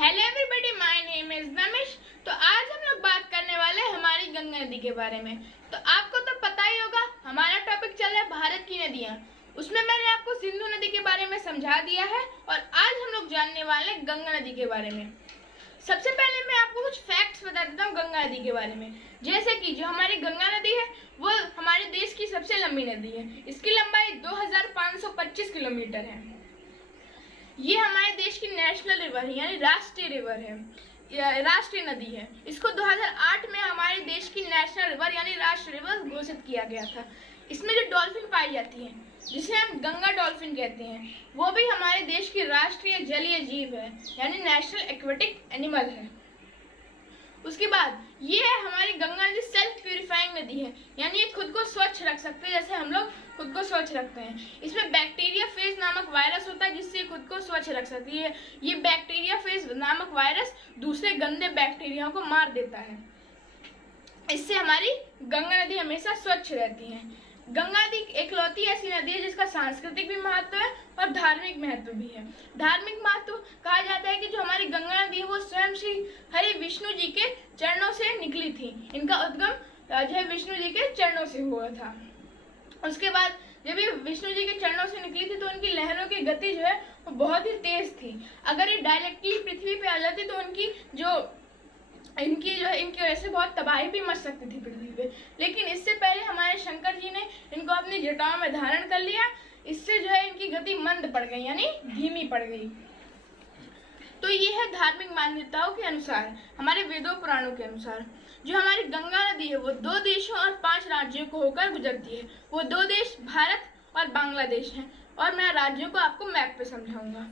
Hello everybody, my name is Namish. तो आज हम लोग बात करने वाले हैं हमारी गंगा नदी के बारे में। तो आपको तो पता ही होगा, हमारा टॉपिक चल रहा है भारत की नदियां। उसमें मैंने आपको सिंधु नदी के बारे में समझा दिया है और आज हम लोग जानने वाले हैं गंगा नदी के बारे में। सबसे पहले मैं आपको कुछ फैक्ट्स बता देता हूँ गंगा नदी के बारे में। जैसे कि जो हमारी गंगा नदी है वो हमारे देश की सबसे लंबी नदी है। इसकी लंबाई 2525 किलोमीटर है। ये हमारे देश की नेशनल रिवर है, यानी राष्ट्रीय रिवर है, राष्ट्रीय नदी है। इसको 2008 में हमारे देश की नेशनल रिवर यानी राष्ट्रीय रिवर घोषित किया गया था। इसमें जो डॉल्फिन पाई जाती है, जिसे हम गंगा डॉल्फिन कहते हैं, वो भी हमारे देश की राष्ट्रीय जलीय जीव है, यानी नेशनल एक्वेटिक एनिमल है। उसके बाद ये है हमारी गंगा नदी सेल्फ प्यूरिफाइंग नदी है, यानी ये खुद को स्वच्छ रख सकते हैं, जैसे हम लोग खुद को स्वच्छ रखते हैं। इसमें बैक्टीरिया फेज नामक वायरस होता है जिससे खुद को स्वच्छ रख सकती है। ये बैक्टीरिया फेज नामक वायरस दूसरे गंदे बैक्टीरिया को मार देता है। इससे हमारी गंगा नदी हमेशा स्वच्छ रहती है। गंगा नदी एकलौती ऐसी नदी है जिसका सांस्कृतिक भी महत्व है और धार्मिक महत्व भी है। धार्मिक महत्व कहा जाता है कि जो हमारी गंगा नदी है वो स्वयं श्री हरि विष्णु जी के चरणों से निकली थी। इनका उद्गम जो है विष्णु जी के चरणों से हुआ था। उसके बाद जब ये विष्णु जी के चरणों से निकली थी तो उनकी लहरों की गति जो है वो बहुत ही तेज थी। अगर ये डायरेक्टली पृथ्वी पे आ जाती तो इनकी वजह से बहुत तबाही भी मच सकती थी पृथ्वी पे। लेकिन इससे पहले हमारे शंकर जी ने इनको अपनी जटाओं में धारण कर लिया। इससे जो है इनकी गति मंद पड़ गई, यानी धीमी पड़ गई। तो ये है धार्मिक मान्यताओं के अनुसार, हमारे वेदों पुराणों के अनुसार जो हमारी गंगा नदी है वो 2 देशों और 5 राज्यों को होकर गुजरती है। वो 2 देश भारत और बांग्लादेश हैं और मैं राज्यों को आपको मैप पे समझाऊंगा।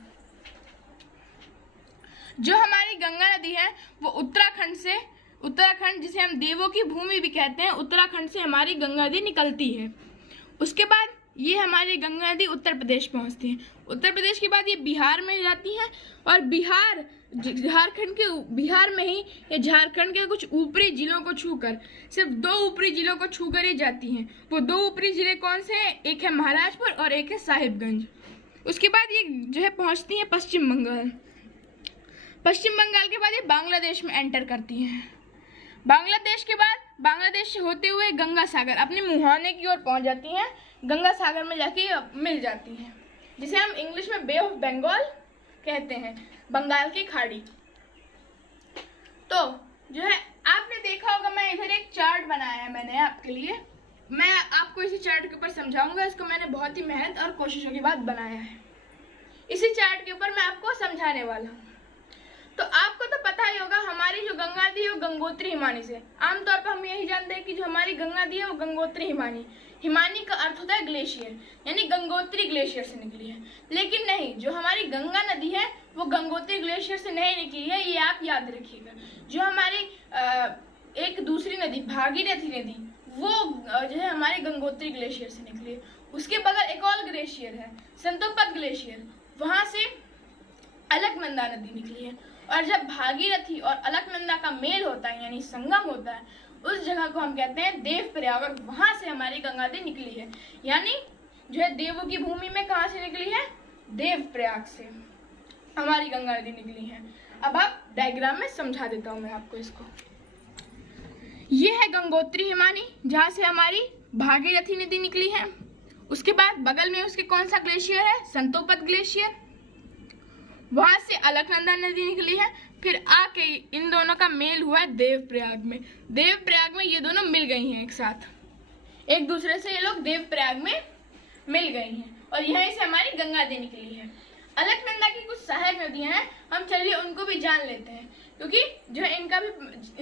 जो हमारी गंगा नदी है वो उत्तराखंड जिसे हम देवों की भूमि भी कहते हैं, उत्तराखंड से हमारी गंगा नदी निकलती है। उसके बाद ये हमारी गंगा नदी उत्तर प्रदेश पहुंचती है। उत्तर प्रदेश के बाद ये बिहार में जाती है और बिहार में ही ये झारखंड के कुछ ऊपरी जिलों को छूकर, सिर्फ 2 ऊपरी जिलों को छूकर ही जाती हैं। वो 2 ऊपरी जिले कौन से हैं? एक है महाराजपुर और एक है साहिबगंज। उसके बाद ये जो है पहुंचती है पश्चिम बंगाल के बाद ये बांग्लादेश में एंटर करती हैं। बांग्लादेश के बाद बांग्लादेश से होते हुए गंगा सागर अपने मुहाने की ओर पहुंच जाती हैं। गंगा सागर में जाके मिल जाती हैं, जिसे हम इंग्लिश में बे ऑफ बंगाल कहते हैं, बंगाल की खाड़ी। तो जो है आपने देखा होगा, मैं इधर एक चार्ट बनाया है मैंने आपके लिए। मैं आपको इसी चार्ट के ऊपर समझाऊंगा। इसको मैंने बहुत ही मेहनत और कोशिशों के बाद बनाया है। इसी चार्ट के ऊपर मैं आपको समझाने वाला हूँ। तो आपको तो पता ही होगा, हमारी जो गंगा नदी है वो गंगोत्री हिमानी से, आमतौर पर हम यही जानते हैं कि जो हमारी गंगा नदी है वो गंगोत्री हिमानी। हिमानी का अर्थ होता है ग्लेशियर, यानी गंगोत्री ग्लेशियर से निकली है। लेकिन नहीं, जो हमारी गंगा नदी है वो गंगोत्री ग्लेशियर से नहीं निकली है, ये आप याद रखिएगा। जो हमारी एक दूसरी नदी भागीरथी नदी, वो जो है हमारे गंगोत्री ग्लेशियर से निकली है। उसके बगल एक और ग्लेशियर है, संतोपद ग्लेशियर, वहां से अलकनंदा नदी निकली है। और जब भागीरथी और अलकनंदा का मेल होता है, यानी संगम होता है, उस जगह को हम कहते हैं देवप्रयाग, और वहां से हमारी गंगा नदी निकली है। यानी जो है देवों की भूमि में कहां से निकली है? देवप्रयाग से हमारी गंगा नदी निकली है। अब आप डायग्राम में समझा देता हूं मैं आपको इसको। ये है गंगोत्री हिमानी, जहां से हमारी भागीरथी नदी निकली है। उसके बाद बगल में उसके कौन सा ग्लेशियर है? संतोपद ग्लेशियर, वहां से अलकनंदा नदी निकली है। फिर आके इन दोनों का मेल हुआ है देवप्रयाग में। देवप्रयाग में ये दोनों मिल गई हैं एक साथ, एक दूसरे से ये लोग देवप्रयाग में मिल गई हैं और यहीं से हमारी गंगा नदी निकली है। अलकनंदा की कुछ सहायक नदियां हैं, हम चलिए उनको भी जान लेते हैं, क्योंकि जो है इनका भी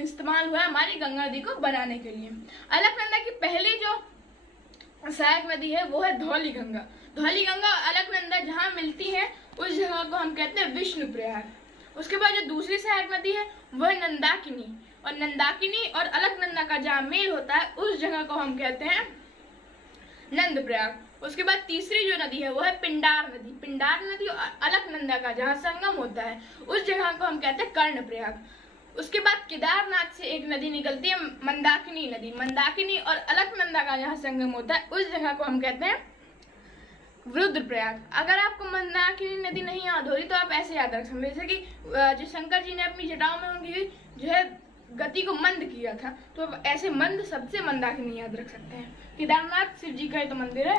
इस्तेमाल हुआ है हमारी गंगा नदी को बनाने के लिए। अलकनंदा की पहली जो सहायक नदी है वो है धौली गंगा। धौली गंगा और अलकनंदा जहाँ मिलती है उस जगह को हम कहते हैं विष्णुप्रयाग। उसके बाद जो दूसरी सहायक नदी है वह नंदाकिनी, और नंदाकिनी और अलकनंदा का जहाँ मेल होता है उस जगह को हम कहते हैं नंदप्रयाग। उसके बाद तीसरी जो नदी है वो है पिंडार नदी। पिंडार नदी और अलकनंदा का जहाँ संगम होता है उस जगह को हम कहते हैं कर्णप्रयाग। उसके बाद केदारनाथ से एक नदी निकलती है मंदाकिनी नदी। मंदाकिनी और अलकनंदा का जहाँ संगम होता है उस जगह को हम कहते हैं रुद्रप्रयाग। अगर आपको मंदाकिनी नदी नहीं याद हो रही तो आप ऐसे याद रख सकते हैं, जैसे कि जो शंकर जी ने अपनी जटाओं में उनकी जो है गति को मंद किया था, तो अब ऐसे मंद सबसे मंदाकिनी याद रख सकते हैं। केदारनाथ शिव जी का तो मंदिर है,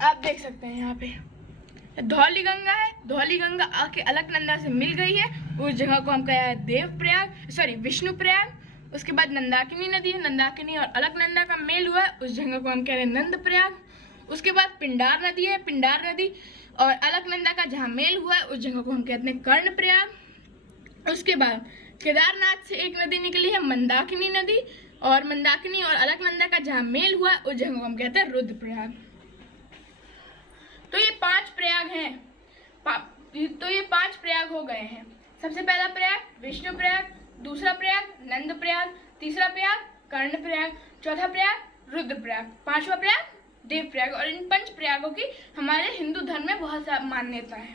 आप देख सकते हैं। यहाँ पे धौली गंगा है, धौली गंगा आके अलकनंदा से मिल गई है, उस जगह को हम कहा है देवप्रयाग, सॉरी विष्णुप्रयाग। उसके बाद नंदाकिनी नदी है, नंदाकिनी और अलकनंदा का मेल हुआ है, उस जगह को हम कह रहे हैं नंदप्रयाग। उसके बाद पिंडार नदी है, पिंडार नदी और अलकनंदा का जहाँ मेल हुआ है उस जगह को हम कहते हैं कर्णप्रयाग। उसके बाद केदारनाथ से एक नदी निकली है मंदाकिनी नदी, और मंदाकिनी और अलकनंदा का जहाँ मेल हुआ है उस जगह को हम कहते हैं रुद्रप्रयाग। तो ये 5 प्रयाग हैं, तो ये 5 प्रयाग हो गए हैं। सबसे पहला प्रयाग विष्णुप्रयाग, दूसरा प्रयाग नंदप्रयाग, तीसरा प्रयाग कर्णप्रयाग, चौथा प्रयाग रुद्रप्रयाग, 5वां प्रयाग देवप्रयाग। और इन 5 प्रयागों की हमारे हिंदू धर्म में बहुत सारी मान्यता है।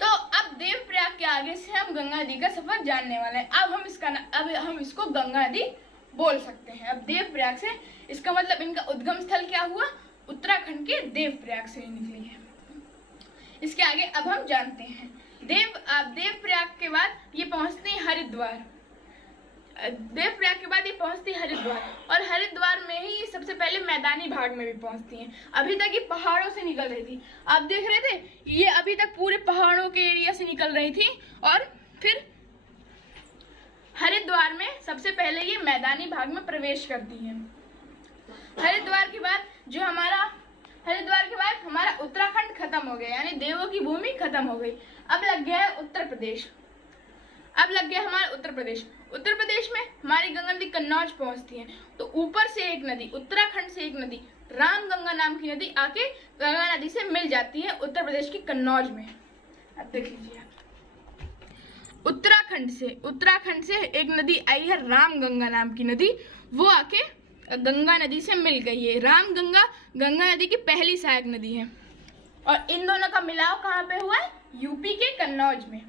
तो अब देवप्रयाग के आगे से हम गंगा नदी का सफर जानने वाले हैं। अब हम इसको गंगा नदी बोल सकते हैं। अब देवप्रयाग से इसका मतलब इनका उद्गम स्थल क्या हुआ, उत्तराखंड के देवप्रयाग से निकली है। इसके आगे अब हम जानते हैं देवप्रयाग के बाद ये पहुंचती है हरिद्वार। देवप्रयाग के बाद ये पहुंचती है हरिद्वार, और हरिद्वार में ही सबसे पहले मैदानी भाग में भी पहुंचती हैं। अभी तक ये पहाड़ों से निकल रही थी, आप देख रहे थे, ये अभी तक पूरे पहाड़ों के एरिया से निकल रही थी, और फिर हरिद्वार में सबसे पहले ये मैदानी भाग में प्रवेश करती हैं। हरिद्वार के बाद हमारा उत्तराखंड खत्म हो गया, यानी देवों की भूमि खत्म हो गई। अब लग गया है उत्तर प्रदेश। उत्तर प्रदेश में हमारी गंगा नदी कन्नौज पहुंचती है। तो ऊपर से एक नदी, उत्तराखंड से एक नदी रामगंगा नाम की नदी आके गंगा नदी से मिल जाती है उत्तर प्रदेश की कन्नौज में। अब देख लीजिए, उत्तराखंड से एक नदी आई है रामगंगा नाम की नदी, वो आके गंगा नदी से मिल गई है। रामगंगा गंगा नदी की पहली सहायक नदी है, और इन दोनों का मिलाव कहाँ पे हुआ है, यूपी के कन्नौज में।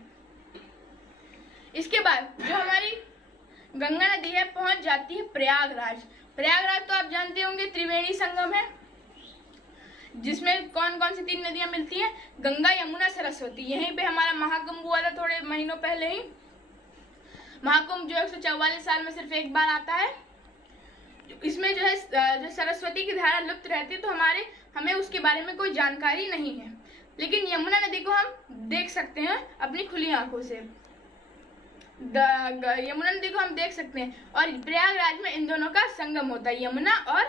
इसके बाद जो हमारी गंगा नदी है पहुंच जाती है प्रयागराज। प्रयागराज तो आप जानते होंगे त्रिवेणी संगम है, जिसमें कौन कौन सी 3 नदियां मिलती हैं, गंगा यमुना सरस्वती। यहीं पे हमारा महाकुंभ हुआ था थोड़े महीनों पहले ही। महाकुंभ जो 144 साल में सिर्फ एक बार आता है। इसमें जो है जो सरस्वती की धारा लुप्त रहती है, तो हमें उसके बारे में कोई जानकारी नहीं है, लेकिन यमुना नदी को हम देख सकते हैं अपनी खुली आंखों से। यमुना नदी को हम देख सकते हैं, और प्रयागराज में इन दोनों का संगम होता है, यमुना और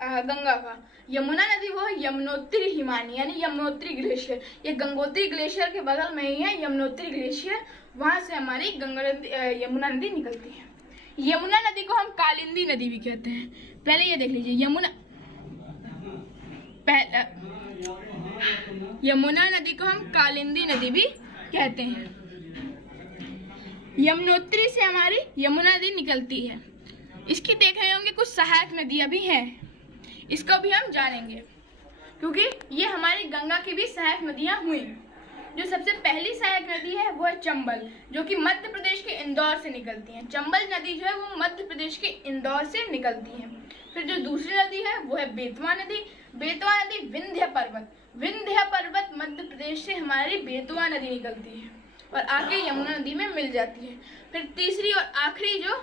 गंगा का। यमुना नदी वो है यमुनोत्री हिमानी, यानी यमुनोत्री ग्लेशियर। ये गंगोत्री ग्लेशियर के बगल में ही है यमुनोत्री ग्लेशियर, वहां से हमारी यमुना नदी निकलती है। यमुना नदी को हम कालिंदी नदी भी कहते हैं। पहले ये देख लीजिए, यमुना नदी को हम कालिंदी नदी भी कहते हैं। यमुनोत्री से हमारी यमुना नदी निकलती है। इसकी देख रहे होंगे कुछ सहायक नदियां भी हैं, इसको भी हम जानेंगे, क्योंकि ये हमारी गंगा की भी सहायक नदियां हुई। जो सबसे पहली सहायक नदी है वो है चंबल, जो कि मध्य प्रदेश के इंदौर से निकलती है। चंबल नदी जो है वो मध्य प्रदेश के इंदौर से निकलती है। फिर जो दूसरी नदी है वो है बेतवा नदी। बेतवा नदी विंध्य पर्वत मध्य प्रदेश से हमारी बेतवा नदी निकलती है और आके यमुना नदी में मिल जाती है। फिर तीसरी और आखिरी जो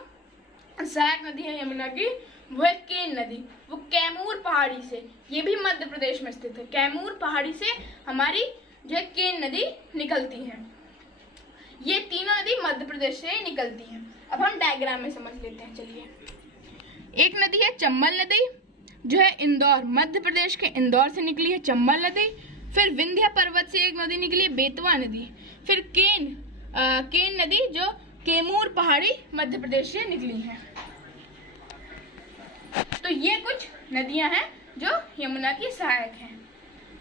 सहायक नदी है यमुना की, वो है केन नदी। वो कैमूर पहाड़ी से, ये भी मध्य प्रदेश में स्थित है, कैमूर पहाड़ी से हमारी जो है केन नदी निकलती है। ये तीनों नदी मध्य प्रदेश से ही निकलती हैं। अब हम डायग्राम में समझ लेते हैं, चलिए। एक नदी है चंबल नदी, जो है इंदौर, मध्य प्रदेश के इंदौर से निकली है चंबल नदी। फिर विंध्य पर्वत से एक नदी निकली है बेतवा नदी। फिर केन नदी जो कैमूर पहाड़ी मध्य प्रदेश से निकली है। तो ये कुछ नदियां हैं जो यमुना की सहायक हैं।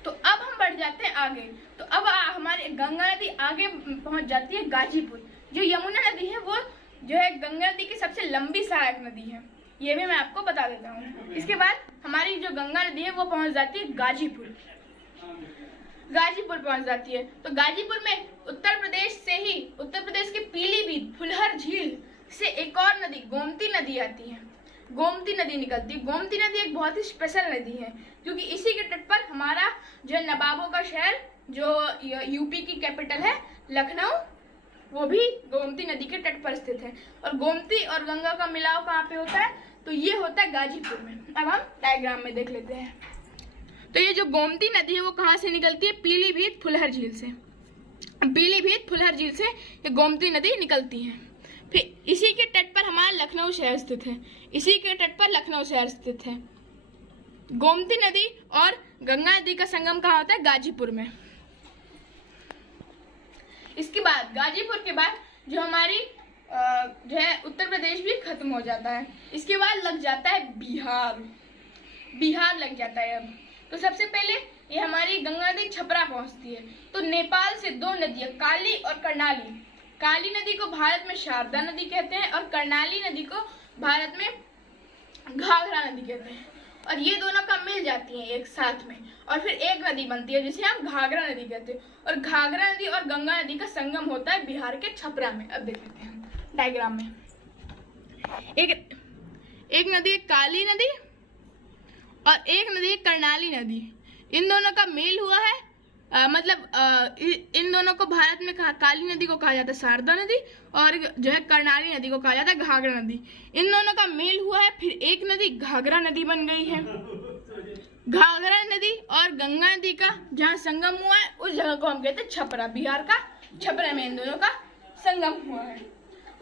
तो अब हम बढ़ जाते हैं आगे। तो अब हमारे गंगा नदी आगे पहुंच जाती है गाजीपुर। जो यमुना नदी है वो जो है गंगा नदी की सबसे लंबी सहायक नदी है, ये भी मैं आपको बता देता हूँ। इसके बाद हमारी जो गंगा नदी है वो पहुंच जाती है गाजीपुर पहुंच जाती है। तो गाजीपुर में उत्तर प्रदेश के पीलीभीत फुलहर झील से एक और नदी गोमती नदी आती है। गोमती नदी निकलती है। गोमती नदी एक बहुत ही स्पेशल नदी है, क्योंकि इसी के तट पर हमारा जो नवाबों का शहर, जो यूपी की कैपिटल है लखनऊ, वो भी गोमती नदी के तट पर स्थित है। और गोमती और गंगा का मिलाव कहाँ पे होता है? तो ये होता है गाजीपुर में। अब हम डायग्राम में देख लेते हैं। तो ये जो गोमती नदी है वो कहाँ से निकलती है? पीलीभीत फुलहर झील से। पीलीभीत फुलहर झील से ये गोमती नदी निकलती है। फिर इसी के तट पर हमारा लखनऊ शहर स्थित है। इसी के तट पर लखनऊ शहर स्थित है। गोमती नदी और गंगा नदी का संगम कहाँ होता है? गाजीपुर में। इसके बाद गाजीपुर के बाद जो हमारी जो है उत्तर प्रदेश भी खत्म हो जाता है। इसके बाद लग जाता है बिहार। बिहार लग जाता है। अब तो सबसे पहले ये हमारी गंगा नदी छपरा पहुंचती है। तो नेपाल से दो नदियां, काली और कर्णाली। काली नदी को भारत में शारदा नदी कहते हैं और कर्णाली नदी को भारत में घाघरा नदी कहते हैं। और ये दोनों का मिल जाती हैं एक साथ में और फिर एक नदी बनती है जिसे हम घाघरा नदी कहते हैं। और घाघरा नदी और गंगा नदी का संगम होता है बिहार के छपरा में। अब देख लेते हैं डायग्राम में। एक नदी है काली नदी और एक नदी है कर्णाली नदी। इन दोनों का मेल हुआ है। इन दोनों को भारत में काली नदी को कहा जाता है शारदा नदी और जो है कर्णाली नदी को कहा जाता है घाघरा नदी। इन दोनों का मेल हुआ है, फिर एक नदी घाघरा नदी बन गई है। घाघरा नदी और गंगा नदी का जहाँ संगम हुआ है उस जगह को हम कहते हैं छपरा। बिहार का छपरा में इन दोनों का संगम हुआ है।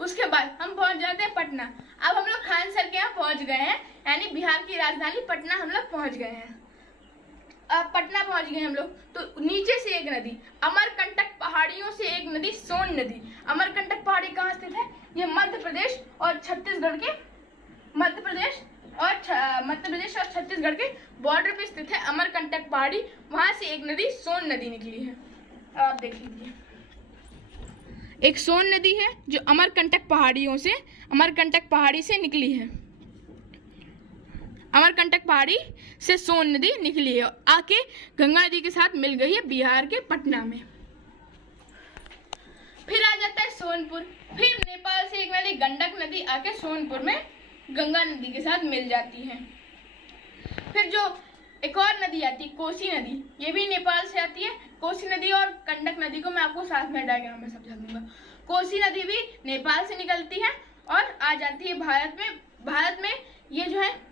उसके बाद हम पहुंच जाते हैं पटना। अब हम लोग खान सर के यहाँ पहुंच गए हैं, यानी बिहार की राजधानी पटना हम लोग पहुंच गए हैं। अब पटना पहुंच गए हम लोग। तो नीचे से एक नदी, अमरकंटक पहाड़ियों से एक नदी सोन नदी। अमरकंटक पहाड़ी कहाँ स्थित है? ये मध्य प्रदेश और छत्तीसगढ़ के छत्तीसगढ़ के बॉर्डर पे स्थित है अमरकंटक पहाड़ी। वहां से एक नदी सोन नदी निकली है। आप देख लीजिए, एक सोन नदी है जो अमरकंटक पहाड़ी से निकली है। अमरकंटक पहाड़ी से सोन नदी निकली है और आके गंगा नदी के साथ मिल गई है बिहार के पटना में। फिर आ जाता है सोनपुर। फिर नेपाल से एक नदी गंडक नदी आके सोनपुर में गंगा नदी के साथ मिल जाती है। फिर जो एक और नदी आती है कोसी नदी, ये भी नेपाल से आती है। कोसी नदी और गंडक नदी को मैं आपको साथ में डायग्राम में समझा दूंगा। कोसी नदी भी नेपाल से निकलती है और आ जाती है भारत में ये जो है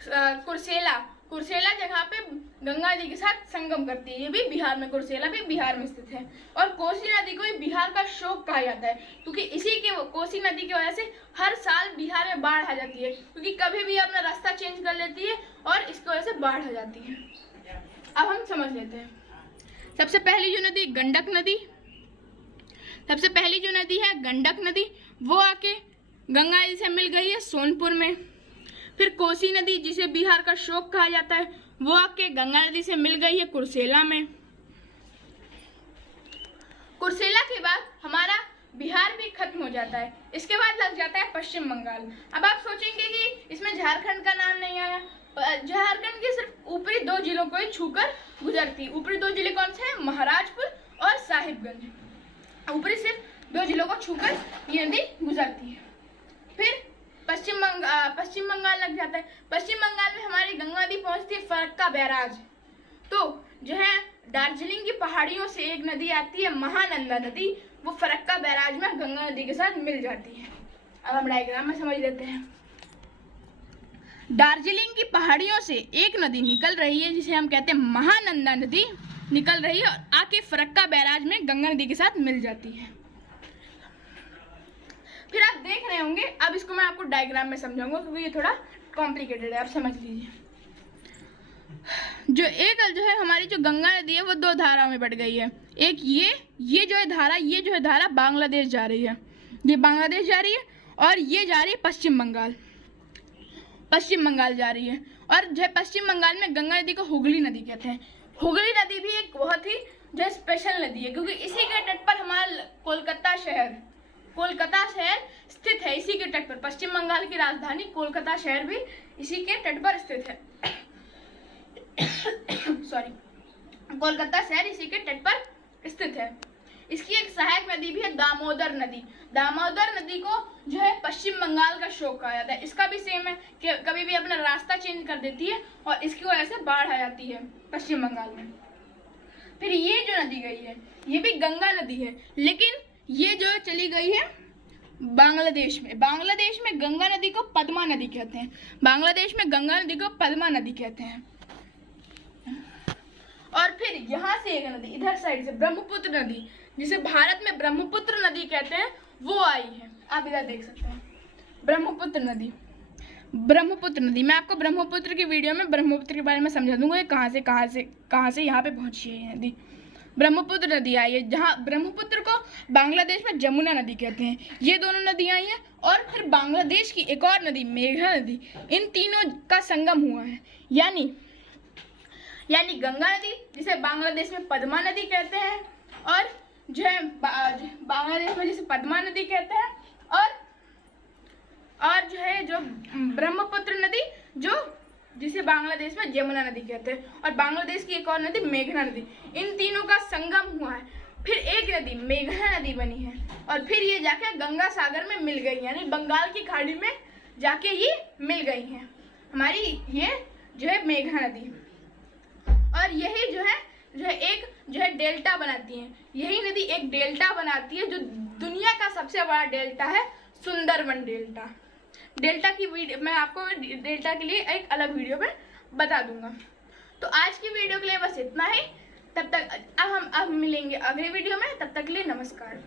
कुर्सेला जगह पे गंगा नदी के साथ संगम करती है। ये भी बिहार में, कुर्सेला भी बिहार में स्थित है। और कोसी नदी को बिहार का शोक कहा जाता है, क्योंकि इसी के कोसी नदी की वजह से हर साल बिहार में बाढ़ आ जाती है, क्योंकि कभी भी अपना रास्ता चेंज कर लेती है और इसकी वजह से बाढ़ आ जाती है। अब हम समझ लेते हैं। सबसे पहली जो नदी है गंडक नदी, वो आके गंगा नदी से मिल गई है सोनपुर में। फिर कोसी नदी जिसे बिहार का शोक कहा जाता है, वो आके गंगा नदी से मिल गई है कुर्सेला में। कुर्सेला के बाद हमारा बिहार भी खत्म हो जाता है। इसके बाद लग जाता है पश्चिम बंगाल। अब आप सोचेंगे कि इसमें झारखंड का नाम नहीं आया। झारखंड के सिर्फ ऊपरी दो जिलों को ही छूकर गुजरती। ऊपरी दो जिले कौन से हैं? महाराजपुर और साहिबगंज। ऊपरी सिर्फ दो जिलों को छूकर ये नदी गुजरती है। फिर पश्चिम बंगाल लग जाता है। पश्चिम बंगाल में हमारी गंगा नदी पहुंचती है फरक्का बैराज। तो जो है दार्जिलिंग की पहाड़ियों से एक नदी आती है महानंदा नदी, वो फरक्का बैराज में गंगा नदी के साथ मिल जाती है। अब हम डायग्राम में समझ लेते हैं। दार्जिलिंग की पहाड़ियों से एक नदी निकल रही है जिसे हम कहते हैं महानंदा नदी निकल रही है और आके फरक्का बैराज में गंगा नदी के साथ मिल जाती है। फिर आप देख रहे होंगे, अब इसको मैं आपको डायग्राम में समझाऊंगा क्योंकि ये थोड़ा कॉम्प्लिकेटेड है। आप समझ लीजिए। जो है हमारी जो गंगा नदी है वो दो धाराओं में बढ़ गई है। एक ये जो है धारा बांग्लादेश जा रही है। ये बांग्लादेश जा रही है और ये जा रही है पश्चिम बंगाल जा रही है। और जो है पश्चिम बंगाल में गंगा नदी को हुगली नदी कहते हैं। हुगली नदी भी एक बहुत ही जो स्पेशल नदी है, क्योंकि इसी के तट पर हमारा कोलकाता शहर स्थित है। इसी के तट पर पश्चिम बंगाल की राजधानी कोलकाता शहर भी इसी के तट पर स्थित है। कोलकाता शहर इसी के तट पर स्थित है। इसकी एक सहायक नदी भी है दामोदर नदी। दामोदर नदी को जो है पश्चिम बंगाल का शोक कहा जाता है। इसका भी सेम है कि कभी भी अपना रास्ता चेंज कर देती है और इसकी वजह से बाढ़ आ जाती है पश्चिम बंगाल में। फिर ये जो नदी गई है ये भी गंगा नदी है, लेकिन ये जो चली गई है बांग्लादेश में। बांग्लादेश में गंगा नदी को पद्मा नदी कहते हैं। बांग्लादेश में गंगा नदी को पद्मा नदी कहते हैं। और फिर यहाँ से एक नदी इधर साइड से ब्रह्मपुत्र नदी, जिसे भारत में ब्रह्मपुत्र नदी कहते हैं, वो आई है। आप इधर देख सकते हैं ब्रह्मपुत्र नदी। ब्रह्मपुत्र नदी, मैं आपको ब्रह्मपुत्र की वीडियो में ब्रह्मपुत्र के बारे में समझा दूंगा, ये कहाँ से यहाँ पे पहुंची है ये नदी। ब्रह्मपुत्र नदी आई है, जहाँ ब्रह्मपुत्र को बांग्लादेश में जमुना नदी कहते हैं। ये दोनों नदी आई हैं। और फिर बांग्लादेश की एक और नदी मेघना नदी, इन तीनों का संगम हुआ है, यानी गंगा नदी, जिसे बांग्लादेश में पद्मा नदी कहते हैं, और जो है बांग्लादेश में जिसे पद्मा नदी कहते हैं, और जो है जो ब्रह्मपुत्र नदी, जो जिसे बांग्लादेश में जमुना नदी कहते हैं, और बांग्लादेश की एक और नदी मेघना नदी। इन तीनों का संगम हुआ है, फिर एक नदी मेघना नदी बनी है, और फिर ये जाके गंगा सागर में मिल गई, यानी बंगाल की खाड़ी में जाके ये मिल गई हैं हमारी ये जो है मेघना नदी। और यही जो है एक डेल्टा बनाती है। यही नदी एक डेल्टा बनाती है, जो दुनिया का सबसे बड़ा डेल्टा है, सुंदरबन डेल्टा। डेल्टा की वीडियो मैं आपको डेल्टा के लिए एक अलग वीडियो में बता दूंगा। तो आज की वीडियो के लिए बस इतना ही। तब तक अब मिलेंगे अगले वीडियो में। तब तक के लिए नमस्कार।